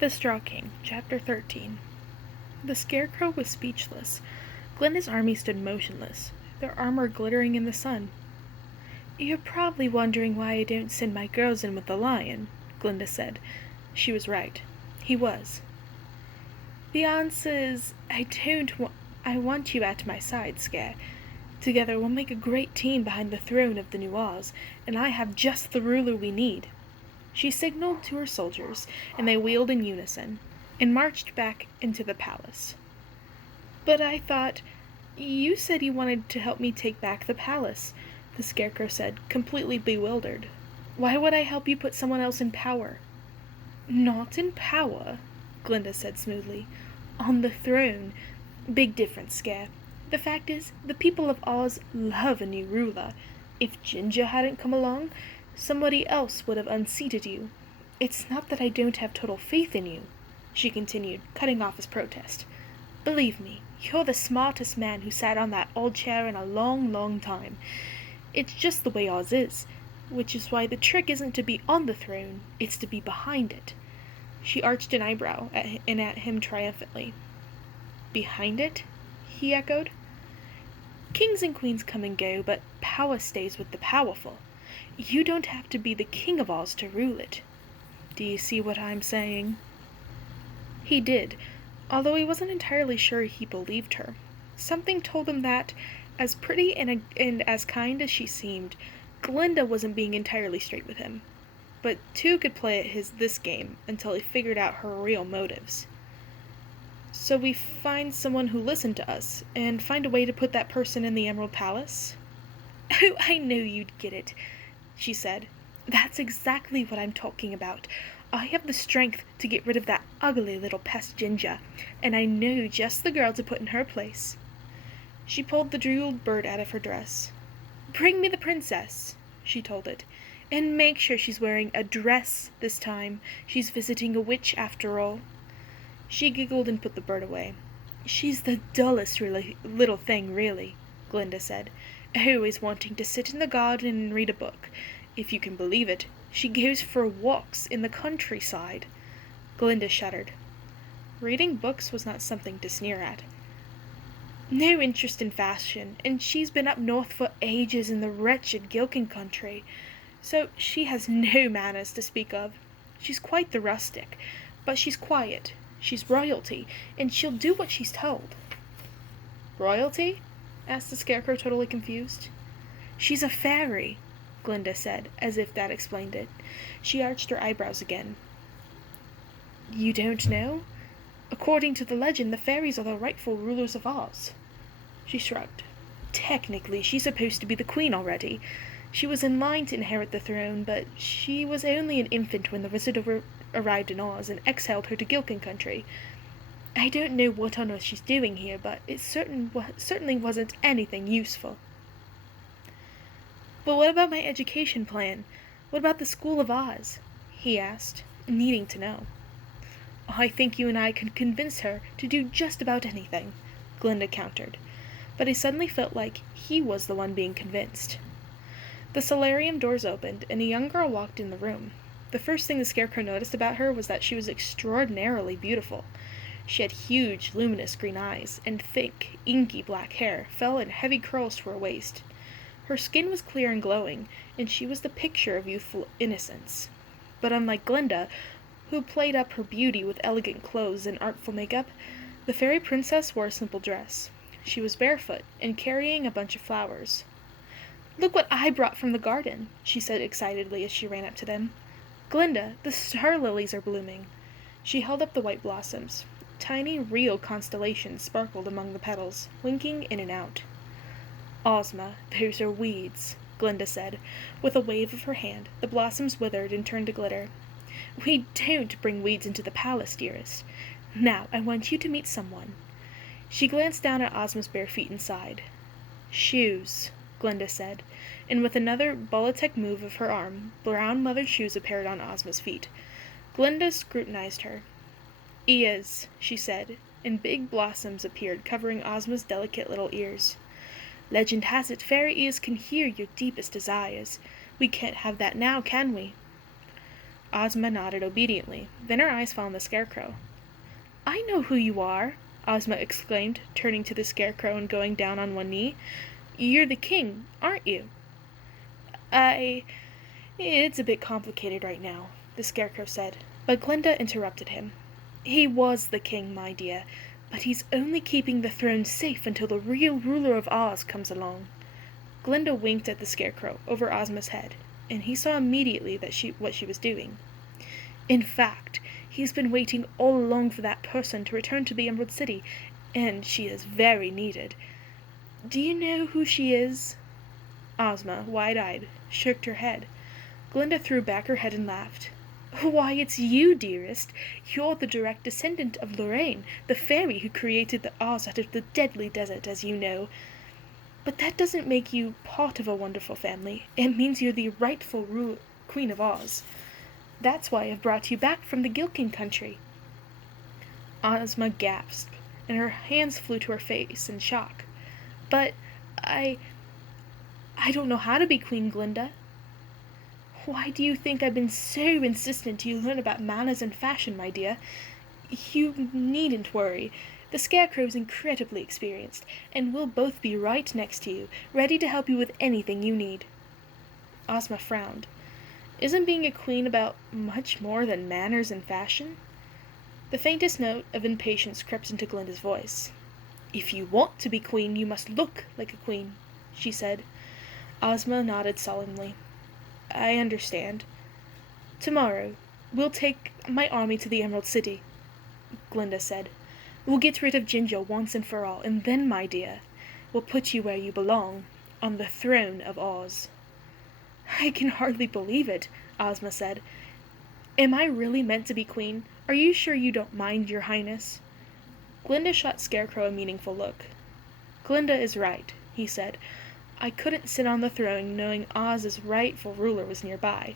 The Straw King, Chapter 13. The Scarecrow was speechless. Glinda's army stood motionless, their armor glittering in the sun. "You're probably wondering why I don't send my girls in with the lion," Glinda said. She was right. He was. "The answer is, I want you at my side, Scare. Together we'll make a great team behind the throne of the New Oz, and I have just the ruler we need." She signaled to her soldiers, and they wheeled in unison, and marched back into the palace. "But I thought, you said you wanted to help me take back the palace," the Scarecrow said, completely bewildered. "Why would I help you put someone else in power?" "Not in power," Glinda said smoothly. "On the throne. Big difference, Scare. The fact is, the people of Oz love a new ruler. If Ginger hadn't come along, somebody else would have unseated you. It's not that I don't have total faith in you," she continued, cutting off his protest. "Believe me, you're the smartest man who sat on that old chair in a long, long time. It's just the way Oz is, which is why the trick isn't to be on the throne, it's to be behind it." She arched an eyebrow at him triumphantly. "Behind it?" he echoed. "Kings and queens come and go, but power stays with the powerful. You don't have to be the king of Oz to rule it. Do you see what I'm saying?" He did, although he wasn't entirely sure he believed her. Something told him that, as pretty and as kind as she seemed, Glinda wasn't being entirely straight with him. But two could play at this game until he figured out her real motives. "So we find someone who listened to us, and find a way to put that person in the Emerald Palace?" "Oh, I knew you'd get it," she said. "That's exactly what I'm talking about. I have the strength to get rid of that ugly little pest Ginger, and I know just the girl to put in her place." She pulled the jeweled bird out of her dress. "Bring me the princess," she told it, "and make sure she's wearing a dress this time. She's visiting a witch after all." She giggled and put the bird away. "She's the dullest little thing, really," Glinda said. "Always wanting to sit in the garden and read a book. If you can believe it, she goes for walks in the countryside." Glinda shuddered. Reading books was not something to sneer at. "No interest in fashion, and she's been up north for ages in the wretched Gillikin country, so she has no manners to speak of. She's quite the rustic, but she's quiet. She's royalty, and she'll do what she's told." "Royalty?" asked the Scarecrow, totally confused. "She's a fairy," Glinda said, as if that explained it. She arched her eyebrows again. "You don't know? According to the legend, the fairies are the rightful rulers of Oz." She shrugged. "Technically, she's supposed to be the queen already. She was in line to inherit the throne, but she was only an infant when the wizard arrived in Oz and exiled her to Gillikin country. I don't know what on earth she's doing here, but it certainly wasn't anything useful." "But what about my education plan? What about the School of Oz?" he asked, needing to know. "I think you and I could convince her to do just about anything," Glinda countered, but he suddenly felt like he was the one being convinced. The solarium doors opened, and a young girl walked in the room. The first thing the Scarecrow noticed about her was that she was extraordinarily beautiful. She had huge, luminous green eyes, and thick, inky black hair fell in heavy curls to her waist. Her skin was clear and glowing, and she was the picture of youthful innocence. But unlike Glinda, who played up her beauty with elegant clothes and artful makeup, the fairy princess wore a simple dress. She was barefoot and carrying a bunch of flowers. "Look what I brought from the garden," she said excitedly as she ran up to them. "Glinda, the star lilies are blooming." She held up the white blossoms. Tiny, real constellations sparkled among the petals, winking in and out. "Ozma, those are weeds," Glinda said. With a wave of her hand, the blossoms withered and turned to glitter. "We don't bring weeds into the palace, dearest. Now, I want you to meet someone." She glanced down at Ozma's bare feet and sighed. "Shoes," Glinda said, and with another Boletic move of her arm, brown leather shoes appeared on Ozma's feet. Glinda scrutinized her. "Ears," she said, and big blossoms appeared covering Ozma's delicate little ears. "Legend has it fairy ears can hear your deepest desires. We can't have that now, can we?" Ozma nodded obediently. Then her eyes fell on the Scarecrow. "I know who you are!" Ozma exclaimed, turning to the Scarecrow and going down on one knee. "You're the king, aren't you?" I... It's a bit complicated right now," the Scarecrow said, but Glinda interrupted him. "He was the king, my dear, but he's only keeping the throne safe until the real ruler of Oz comes along." Glinda winked at the Scarecrow over Ozma's head, and he saw immediately what she was doing. "In fact, he's been waiting all along for that person to return to the Emerald City, and she is very needed. Do you know who she is?" Ozma, wide-eyed, shook her head. Glinda threw back her head and laughed. "Why, it's you, dearest! You're the direct descendant of Lorraine, the fairy who created the Oz out of the deadly desert, as you know. But that doesn't make you part of a wonderful family. It means you're the rightful Queen of Oz. That's why I've brought you back from the Gillikin country." Ozma gasped, and her hands flew to her face in shock. "But I don't know how to be Queen, Glinda." "Why do you think I've been so insistent you learn about manners and fashion, my dear? You needn't worry. The Scarecrow's incredibly experienced, and we'll both be right next to you, ready to help you with anything you need." Ozma frowned. Isn't being a queen about much more than manners and fashion? The faintest note of impatience crept into Glinda's voice. "If you want to be queen, you must look like a queen," she said. Ozma nodded solemnly. "I understand. Tomorrow, we'll take my army to the Emerald City," Glinda said. "We'll get rid of Jinjur once and for all, and then, my dear, we'll put you where you belong, on the throne of Oz." "I can hardly believe it," Ozma said. "Am I really meant to be queen? Are you sure you don't mind, your highness?" Glinda shot Scarecrow a meaningful look. "Glinda is right," he said. "I couldn't sit on the throne knowing Oz's rightful ruler was nearby.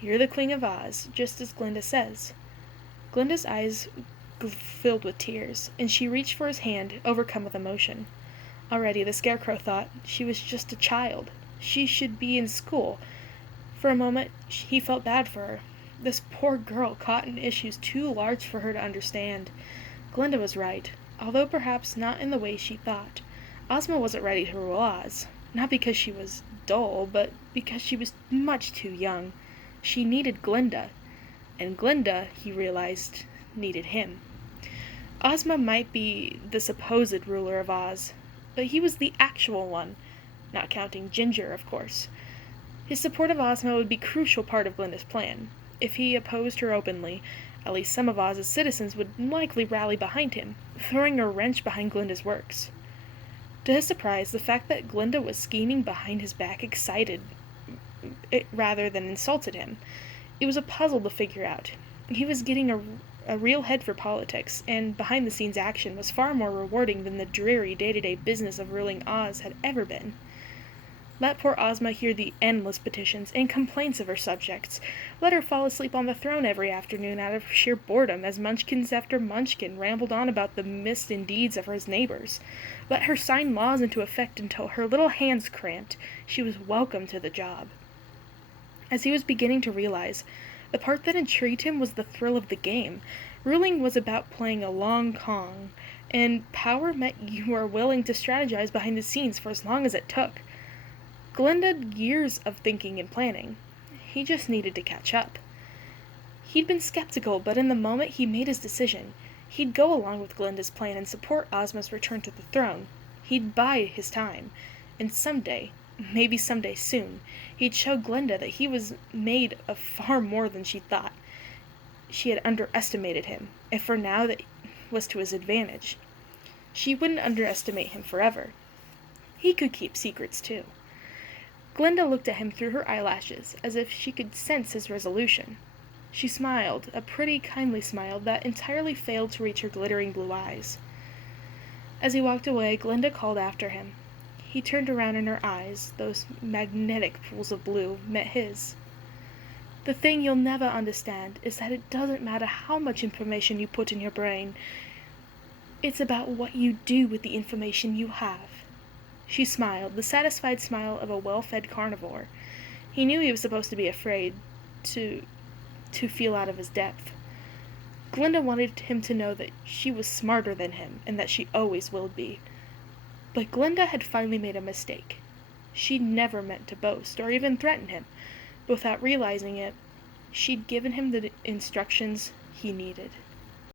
You're the Queen of Oz, just as Glinda says." Glinda's eyes filled with tears, and she reached for his hand, overcome with emotion. Already the Scarecrow thought she was just a child. She should be in school. For a moment he felt bad for her. This poor girl caught in issues too large for her to understand. Glinda was right, although perhaps not in the way she thought. Ozma wasn't ready to rule Oz. Not because she was dull, but because she was much too young. She needed Glinda, and Glinda, he realized, needed him. Ozma might be the supposed ruler of Oz, but he was the actual one, not counting Jinjur, of course. His support of Ozma would be a crucial part of Glinda's plan. If he opposed her openly, at least some of Oz's citizens would likely rally behind him, throwing a wrench behind Glinda's works. To his surprise, the fact that Glinda was scheming behind his back excited it rather than insulted him. It was a puzzle to figure out. He was getting a real head for politics, and behind-the-scenes action was far more rewarding than the dreary day-to-day business of ruling Oz had ever been. Let poor Ozma hear the endless petitions and complaints of her subjects. Let her fall asleep on the throne every afternoon out of sheer boredom as Munchkins after Munchkin rambled on about the myths and deeds of his neighbors. Let her sign laws into effect until her little hands cramped. She was welcome to the job. As he was beginning to realize, the part that intrigued him was the thrill of the game. Ruling was about playing a long con, and power meant you were willing to strategize behind the scenes for as long as it took. Glinda had years of thinking and planning. He just needed to catch up. He'd been skeptical, but in the moment he made his decision, he'd go along with Glinda's plan and support Ozma's return to the throne. He'd bide his time, and someday, maybe someday soon, he'd show Glinda that he was made of far more than she thought. She had underestimated him, and for now that was to his advantage. She wouldn't underestimate him forever. He could keep secrets too. Glinda looked at him through her eyelashes, as if she could sense his resolution. She smiled, a pretty, kindly smile that entirely failed to reach her glittering blue eyes. As he walked away, Glinda called after him. He turned around and her eyes, those magnetic pools of blue, met his. "The thing you'll never understand is that it doesn't matter how much information you put in your brain. It's about what you do with the information you have." She smiled, the satisfied smile of a well-fed carnivore. He knew he was supposed to be afraid to to feel out of his depth. Glinda wanted him to know that she was smarter than him, and that she always will be. But Glinda had finally made a mistake. She never meant to boast, or even threaten him. But without realizing it, she'd given him the instructions he needed.